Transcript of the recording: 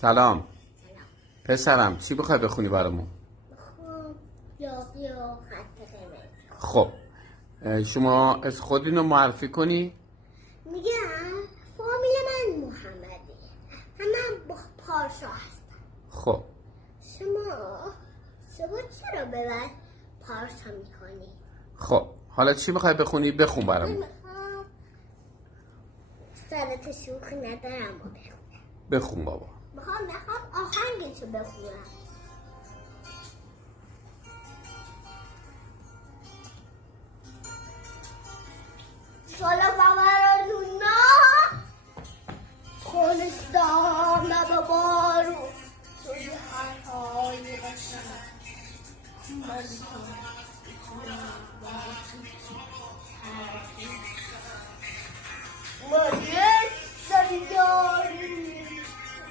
سلام. پسرم چی بخوای بخونی برامون؟ یاقی و خط قرمز. خب شما از خودتون معرفی کنی؟ میگم فامیل من محمدی، من پارسا هستم. خب شما چرا به من پارسا میکنی؟ خب حالا چی میخوای بخونی؟ بخون برامون. سرت شوخی ندارم و بخونم. بخون بابا. میخوام آهنگشو بخونم. سالا بابارونونا خونستان و بارو توی هرهای قشنگ من یه سریاری